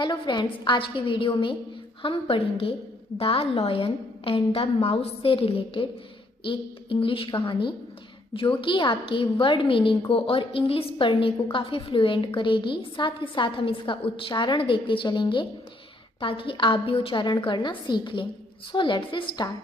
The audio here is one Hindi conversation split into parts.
हेलो फ्रेंड्स, आज की वीडियो में हम पढ़ेंगे the lion and the mouse से रिलेटेड एक इंग्लिश कहानी जो कि आपके वर्ड मीनिंग को और इंग्लिश पढ़ने को काफ़ी फ्लुएंट करेगी। साथ ही साथ हम इसका उच्चारण देखते चलेंगे ताकि आप भी उच्चारण करना सीख लें। So let's start.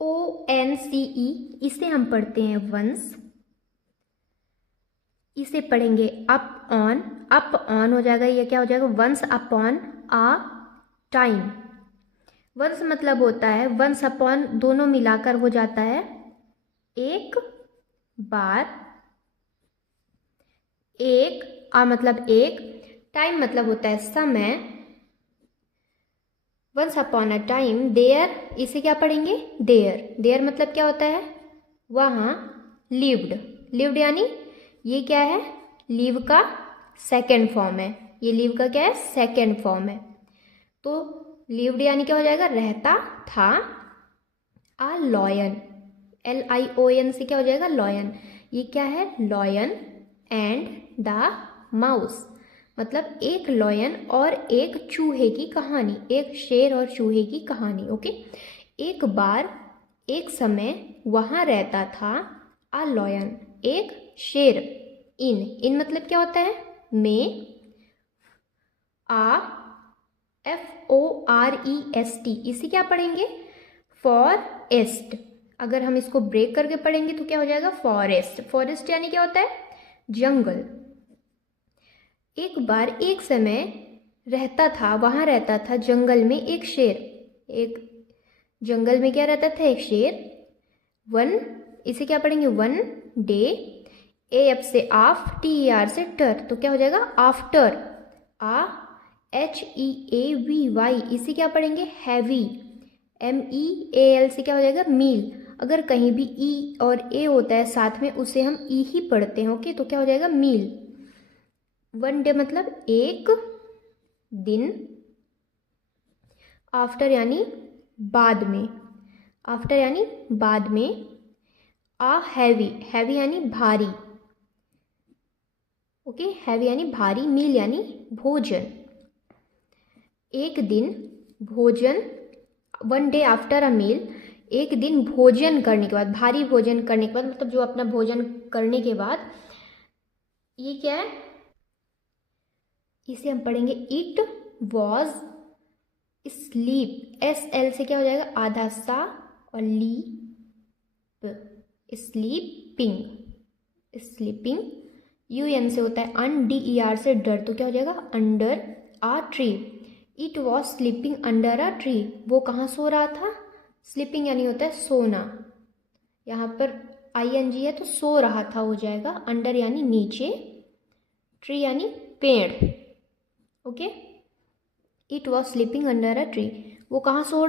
ONCE इसे हम पढ़ते हैं वंस। इसे पढ़ेंगे अप ऑन। अप ऑन हो जाएगा, ये क्या हो जाएगा? वंस अपॉन आ टाइम। वंस मतलब होता है वंस अपॉन, दोनों मिलाकर हो जाता है एक बार। एक आ मतलब एक, टाइम मतलब होता है समय। Once upon a time there, इसे क्या पढ़ेंगे? देयर। देयर मतलब क्या होता है? वहाँ। लिव्ड। लिव्ड यानी ये क्या है? लिव का सेकेंड फॉर्म है। ये लिव का क्या है? सेकेंड फॉर्म है। तो लिव्ड यानी क्या हो जाएगा? रहता था। आ लॉयन, LION से क्या हो जाएगा? लॉयन। ये क्या है? लॉयन एंड द माउस मतलब एक लॉयन और एक चूहे की कहानी, एक शेर और चूहे की कहानी। ओके। एक बार एक समय वहाँ रहता था आ लॉयन, एक शेर। इन मतलब क्या होता है? में। आ FOREST, इसे क्या पढ़ेंगे? फॉरेस्ट। अगर हम इसको ब्रेक करके पढ़ेंगे तो क्या हो जाएगा? फॉरेस्ट। फॉरेस्ट यानी क्या होता है? जंगल। एक बार एक समय रहता था, वहां रहता था जंगल में एक शेर। एक जंगल में क्या रहता था? एक शेर। वन, इसे क्या पढ़ेंगे? One day. AF से आफ, TER से टर, तो क्या हो जाएगा? आफ्टर। HEAVY, इसे क्या पढ़ेंगे? हैवी। MEAL से क्या हो जाएगा? मील। अगर कहीं भी E और A होता है साथ में, उसे हम E ही पढ़ते हैं। ओके, तो क्या हो जाएगा? मील। वन डे मतलब एक दिन। आफ्टर यानी बाद में। आफ्टर यानी बाद में। आ हैवी, हैवी यानी भारी। ओके, हैवी यानी भारी। मील यानी भोजन। एक दिन भोजन, वन डे आफ्टर अ मील, एक दिन भोजन करने के बाद, भारी भोजन करने के बाद, मतलब जो अपना भोजन करने के बाद, ये क्या है? इसे हम पढ़ेंगे इट वॉज स्लीप। SL से क्या हो जाएगा? आधा सा और लीप, स्लीपिंग। स्लीपिंग। UN से होता है अन, DER से डर, तो क्या हो जाएगा? Under a tree. It was sleeping under a tree, वो कहाँ सो रहा था? स्लीपिंग यानी होता है सोना, यहाँ पर ING है तो सो रहा था हो जाएगा। अंडर यानी नीचे, ट्री यानी पेड़। Okay. It was sleeping under a tree, वो कहाँ सो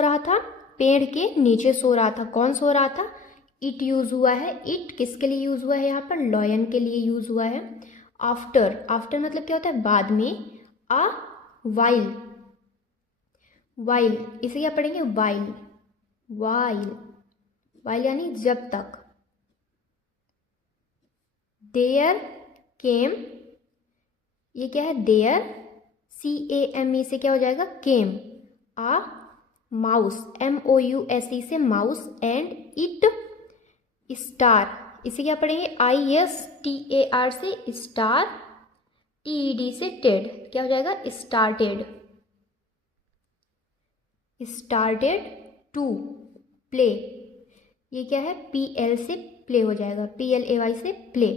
रहा था? पेड़ के नीचे सो रहा था। कौन सो रहा था? इट यूज हुआ है। इट किसके लिए यूज हुआ है? यहाँ पर लॉयन के लिए यूज हुआ है। आफ्टर, आफ्टर मतलब क्या होता है? बाद में। आ वाइल, वाइल, इसे क्या पढ़ेंगे? वाइल। वाइल, वाइल यानी जब तक। देयर केम, ये क्या है? देयर, CAME से क्या हो जाएगा? केम। आ माउस, MOUSE से माउस। एंड इट स्टार, इसे क्या पढ़ेंगे? ISTAR से स्टार। TED से टेड, क्या हो जाएगा? स्टार्टेड। स्टार्टेड टू प्ले, ये क्या है? PL से प्ले हो जाएगा, PLAY से play.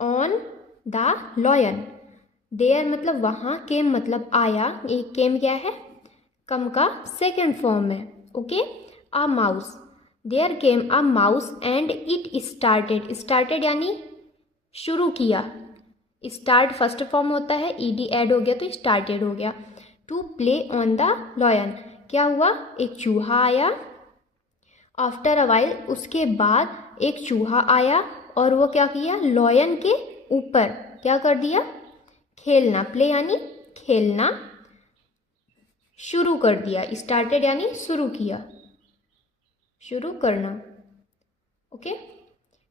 On the lion, there मतलब वहाँ, केम मतलब आया। ये केम क्या है? कम का सेकेंड फॉर्म है। Okay. A mouse, there came a mouse and it started. Started यानी शुरू किया। स्टार्ट फर्स्ट फॉर्म होता है, ED ऐड हो गया तो स्टार्टेड हो गया। To play on the lion, क्या हुआ? एक चूहा आया। आफ्टर अ वाइल, उसके बाद एक चूहा आया और वो क्या किया? लॉयन के ऊपर क्या कर दिया? खेलना। प्ले यानी खेलना, शुरू कर दिया। स्टार्टेड यानी शुरू किया, शुरू करना। ओके।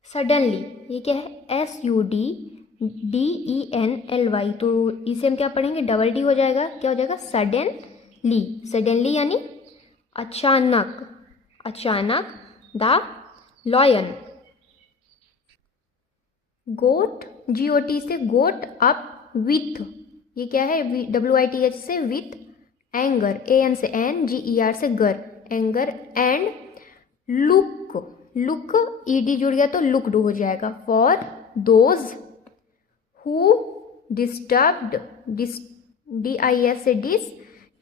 सडनली, ये क्या है? DENLY, तो इसे हम क्या पढ़ेंगे, डबल डी हो जाएगा, क्या हो जाएगा, सडनली। सडनली यानी अचानक, अचानक। द लॉयन गोट, GOT से गोट अप विथ, ये क्या है, WITH से विथ, एंगर, AN से एन, GER से गर, anger, and look, look ED जुड़ गया तो लुकड हो जाएगा, for those who disturbed, DIS से डिस,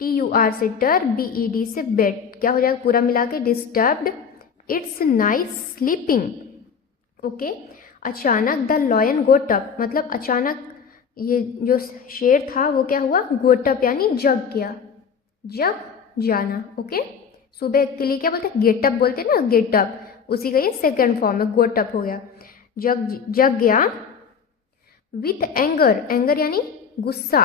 TUR से टर, BED से बेड, क्या हो जाएगा पूरा मिला के, disturbed it's nice sleeping. Okay, अचानक द लॉयन गोट अप, मतलब अचानक ये जो शेर था वो क्या हुआ, गोट अप यानी जग गया, जग जाना। ओके, सुबह के लिए क्या बोलते हैं, गेट अप बोलते हैं ना, गेट अप, उसी का ये सेकंड फॉर्म है, गोट अप हो गया, जग गया। विथ एंगर, एंगर यानी गुस्सा,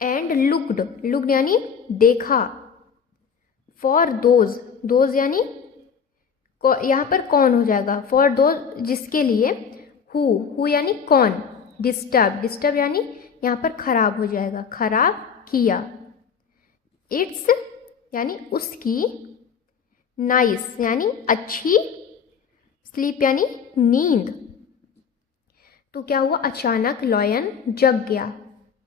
एंड लुक्ड, लुक्ड यानी देखा, फॉर दोज, दोज यानी यहाँ पर कौन हो जाएगा, फॉर दोज जिसके लिए, हु यानी कौन, डिस्टर्ब, डिस्टर्ब यानी यहाँ पर खराब हो जाएगा, खराब किया, इट्स यानी उसकी, नाइस यानी अच्छी, स्लीप यानी नींद। तो क्या हुआ, अचानक लॉयन जग गया,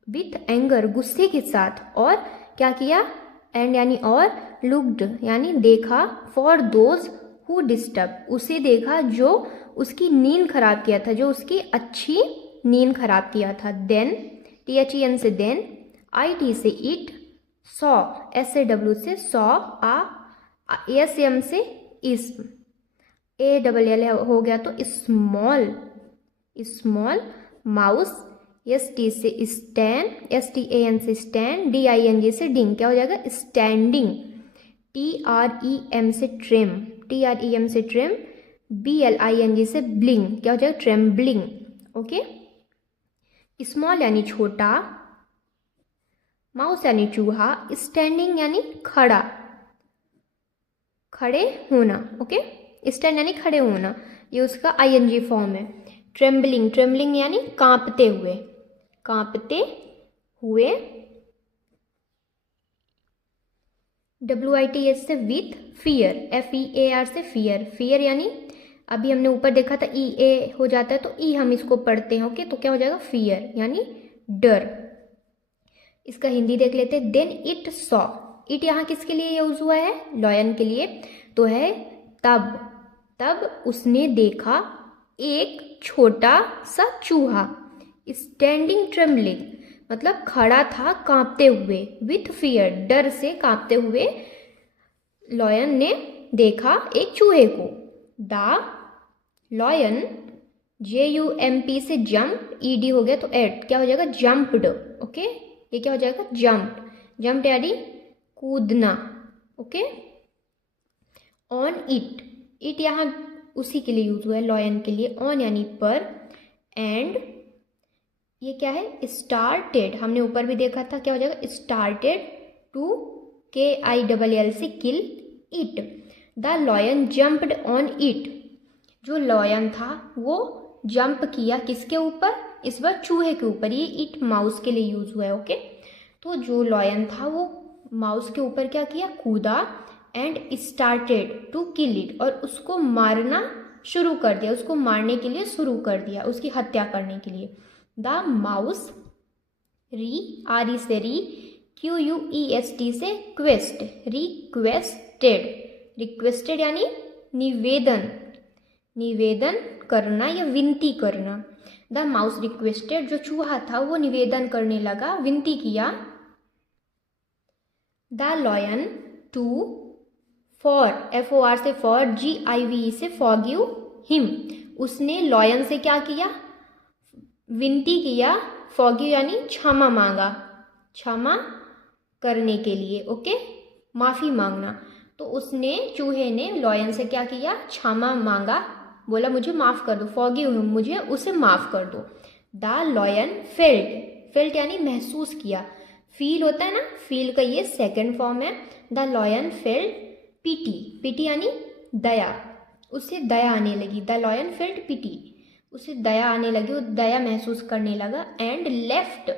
विथ एंगर गुस्से के साथ, और क्या किया, एंड यानी और, लुक्ड यानी देखा, फॉर दोज हु डिस्टर्ब, उसे देखा जो उसकी नींद खराब किया था, जो उसकी अच्छी नींद खराब किया था। देन, THEN से देन, IT से इट, सॉ, SAW से सॉ, ASM से इस, ALL हो गया तो स्मॉल, स्मॉल माउस, ST से स्टैंड, STAN से स्टैंड, DING से डिंग, क्या हो जाएगा, स्टैंडिंग। TREM से ट्रेम, TREM से ट्रेम, BLING से ब्लिंग, क्या हो जाएगा, ट्रेम्बलिंग। ओके, स्मॉल यानी छोटा, माउस यानी चूहा, स्टैंडिंग यानी खड़ा, खड़े होना। ओके, स्टैंड यानी खड़े होना, ये उसका ING फॉर्म है। ट्रेम्बलिंग, ट्रेम्बलिंग यानी कांपते हुए, कांपते हुए। WITH से विथ, फियर, FEAR से फियर, फियर यानी अभी हमने ऊपर देखा था EA हो जाता है तो ई हम इसको पढ़ते हैं। ओके, तो क्या हो जाएगा, फियर यानी डर। इसका हिंदी देख लेते हैं। देन इट सॉ, इट यहाँ किसके लिए यूज हुआ है, लॉयन के लिए, तो है तब, तब उसने देखा एक छोटा सा चूहा, स्टैंडिंग ट्रेम्बलिंग मतलब खड़ा था कांपते हुए, विथ फियर डर से कांपते हुए लॉयन ने देखा एक चूहे को। द लॉयन, JUMP से जंप, ED हो गया तो एट, क्या हो जाएगा, जंप्ड। ओके, ये क्या हो जाएगा, जंप्ड, जंप्ड यानी कूदना। ओके, ऑन इट, इट यहाँ उसी के लिए यूज हुआ है, लॉयन के लिए। ऑन यानी पर, एंड ये क्या है, स्टार्टेड, हमने ऊपर भी देखा था, क्या हो जाएगा, स्टार्टेड टू, KILL से kill it. The lion jumped on it, जो लॉयन था वो जंप किया किसके ऊपर, इस बार चूहे के ऊपर। ये इट माउस के लिए यूज हुआ है। ओके, तो जो लॉयन था वो माउस के ऊपर क्या किया, कूदा, and started to kill it, और उसको मारना शुरू कर दिया, उसको मारने के लिए शुरू कर दिया, उसकी हत्या करने के लिए। द माउस, री, RE से री, QUEST से क्वेस्ट, रिक्वेस्टेड, रिक्वेस्टेड यानी निवेदन, निवेदन करना या विनती करना। द माउस रिक्वेस्टेड, जो चूहा था वो निवेदन करने लगा, विनती किया। The lion to, for, FOR से फॉर, GIVE से फॉरगिव हिम, उसने लॉयन से क्या किया, विनती किया, फॉरगिव यानी क्षमा मांगा, क्षमा करने के लिए। ओके, माफी मांगना। तो उसने, चूहे ने लॉयन से क्या किया, क्षमा मांगा, बोला मुझे माफ कर दो, फॉरगिव हिम, मुझे उसे माफ कर दो। द लॉयन फेल्ट, फेल्ट यानी महसूस किया, फील होता है ना, फील का ये सेकंड फॉर्म है। द लॉयन फेल्ट पिटी, पिटी यानी दया, उससे दया आने लगी। द लॉयन फेल्ट पिटी, उसे दया आने लगी, वो दया महसूस करने लगा। एंड लेफ्ट,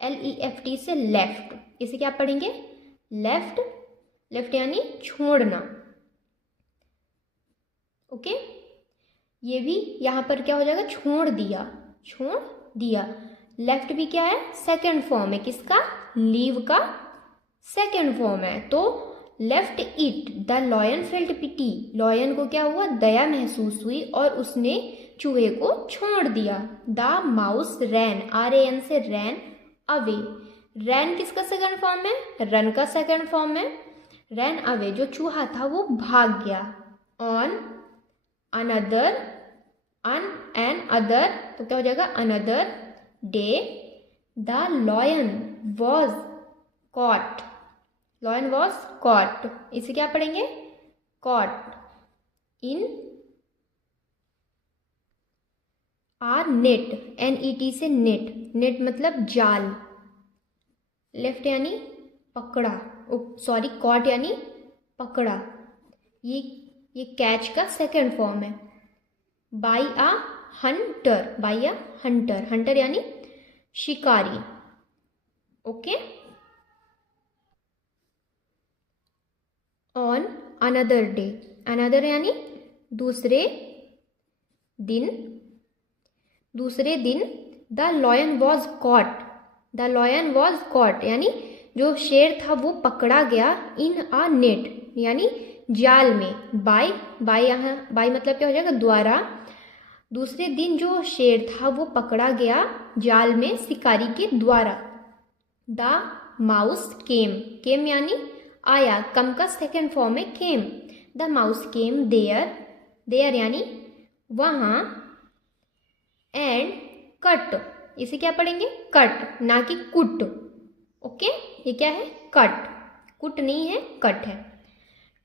LEFT से लेफ्ट, इसे क्या पढ़ेंगे? लेफ्ट। लेफ्ट यानी छोड़ना। ओके, ये भी यहाँ पर क्या हो जाएगा? छोड़ दिया, छोड़ दिया। लेफ्ट भी क्या है? सेकंड फॉर्म है किसका? लीव का सेकंड फॉर्म है। तो left it, the lion felt pity, lion को क्या हुआ? दया महसूस हुई और उसने चूहे को छोड़ दिया। द माउस रैन, RAN से रैन, अवे। रैन किसका सेकंड फॉर्म है? रन का सेकंड फॉर्म है। रैन अवे, जो चूहा था वो भाग गया। ऑन अनदर, एन अदर, तो क्या हो जाएगा? Another day the lion was caught, lion was caught, इसे क्या पढ़ेंगे? Caught in a net, NET से नेट, नेट मतलब जाल। लेफ्ट यानी पकड़ा, सॉरी कॉट यानी पकड़ा। ये कैच का सेकंड फॉर्म है। By a hunter, by a hunter, hunter यानी शिकारी। Okay, on another day, another यानी दूसरे दिन, दूसरे दिन। The lion was caught, the lion was caught यानी जो शेर था वो पकड़ा गया। इन अ नेट यानी जाल में। बाय, बाय यहाँ बाय मतलब क्या हो जाएगा? द्वारा। दूसरे दिन जो शेर था वो पकड़ा गया जाल में शिकारी के द्वारा। द माउस केम, केम यानी आया, कम का सेकेंड फॉर्म है came. The mouse came there, there यानी वहाँ। एंड कट, इसे क्या पढ़ेंगे? कट, ना कि कुट। ओके, ये क्या है? कट, कुट नहीं है, कट है।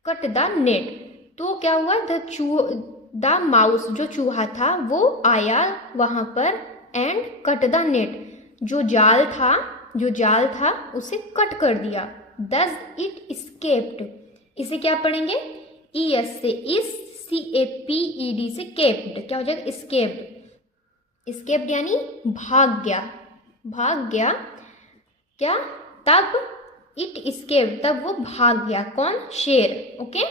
कट द नेट, तो क्या हुआ? द माउस, जो चूहा था वो आया वहां पर। एंड कट द नेट, जो जाल था, जो जाल था उसे कट कर दिया। दस इट स्केप्ड, इसे क्या पढ़ेंगे? ES से इस, CAPED से केप्ड, क्या हो जाएगा? स्केप्ड। स्केप्ड यानी भाग गया, भाग गया। क्या? तब इट स्केप्ड, तब वो भाग गया। कौन? शेर। ओके,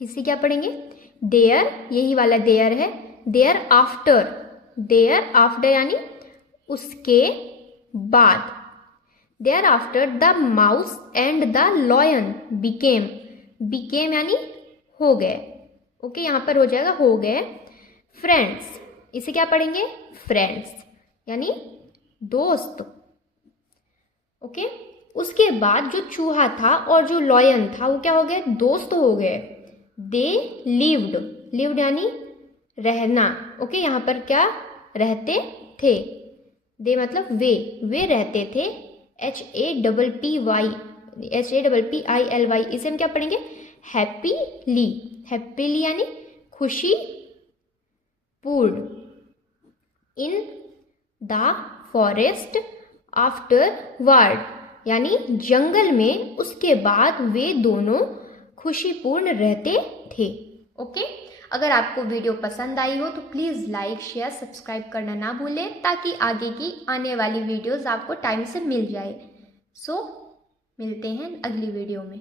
इसे क्या पढ़ेंगे? देयर, यही वाला देयर है। देयर आफ्टर, देयर आफ्टर यानी उसके बाद। Thereafter the mouse and the lion became, became यानी हो गए। ओके, यहाँ पर हो जाएगा हो गए फ्रेंड्स। इसे क्या पढ़ेंगे? फ्रेंड्स यानी दोस्त। ओके, उसके बाद जो चूहा था और जो लॉयन था वो क्या हो गए? दोस्त हो गए। दे लिव्ड, लिव्ड यानी रहना। ओके, यहाँ पर क्या? रहते थे। दे मतलब वे रहते थे। HAPPY, HAPPILY, इसे हम क्या पढ़ेंगे? हैप्पीली, हैप्पीली यानी खुशी पूर्ण। इन द फॉरेस्ट आफ्टरवर्ड यानी जंगल में उसके बाद वे दोनों खुशीपूर्ण रहते थे। ओके, अगर आपको वीडियो पसंद आई हो तो प्लीज़ लाइक, शेयर, सब्सक्राइब करना ना भूलें ताकि आगे की आने वाली वीडियोस आपको टाइम से मिल जाए। सो मिलते हैं अगली वीडियो में।